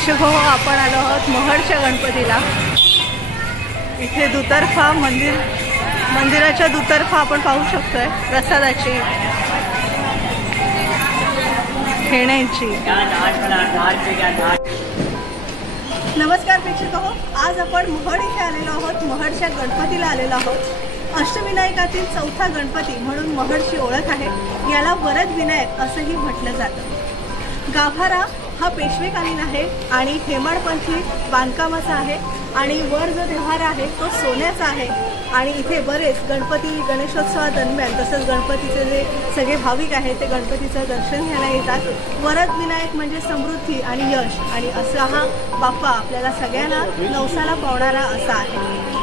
प्रेक्षक हो, आपण आलो आहोत महडच्या गणपतीला। इथे दुतर्फा मंदिराच्या दुतर्फा आपण पाहू शकतोय प्रसादाची, खेळण्यांची। नमस्कार प्रेक्षक हो, आज आपण महड इथे आलेलो आहोत, महडच्या गणपतीला आलेलो आहोत। अष्टविनायकातील चौथा गणपती म्हणून महडची ओळख आहे। याला वरद विनायक असंही म्हटलं जातं। गाभारा हा पेशवेकालीन आहे आणि हेमाडपंथी बांधकामाचा आहे आणि वर जो देव्हारा आहे तो सोन्याचा आहे। आणि इथे बरेच गणपती गणेशोत्सवादरम्यान तसंच गणपतीचे जे सगळे भाविक आहेत ते गणपतीचं दर्शन घ्यायला येतात। वरद विनायक म्हणजे समृद्धी आणि यश, आणि असा हा बाप्पा आपल्याला सगळ्यांना नवसाला पावणारा असा आहे।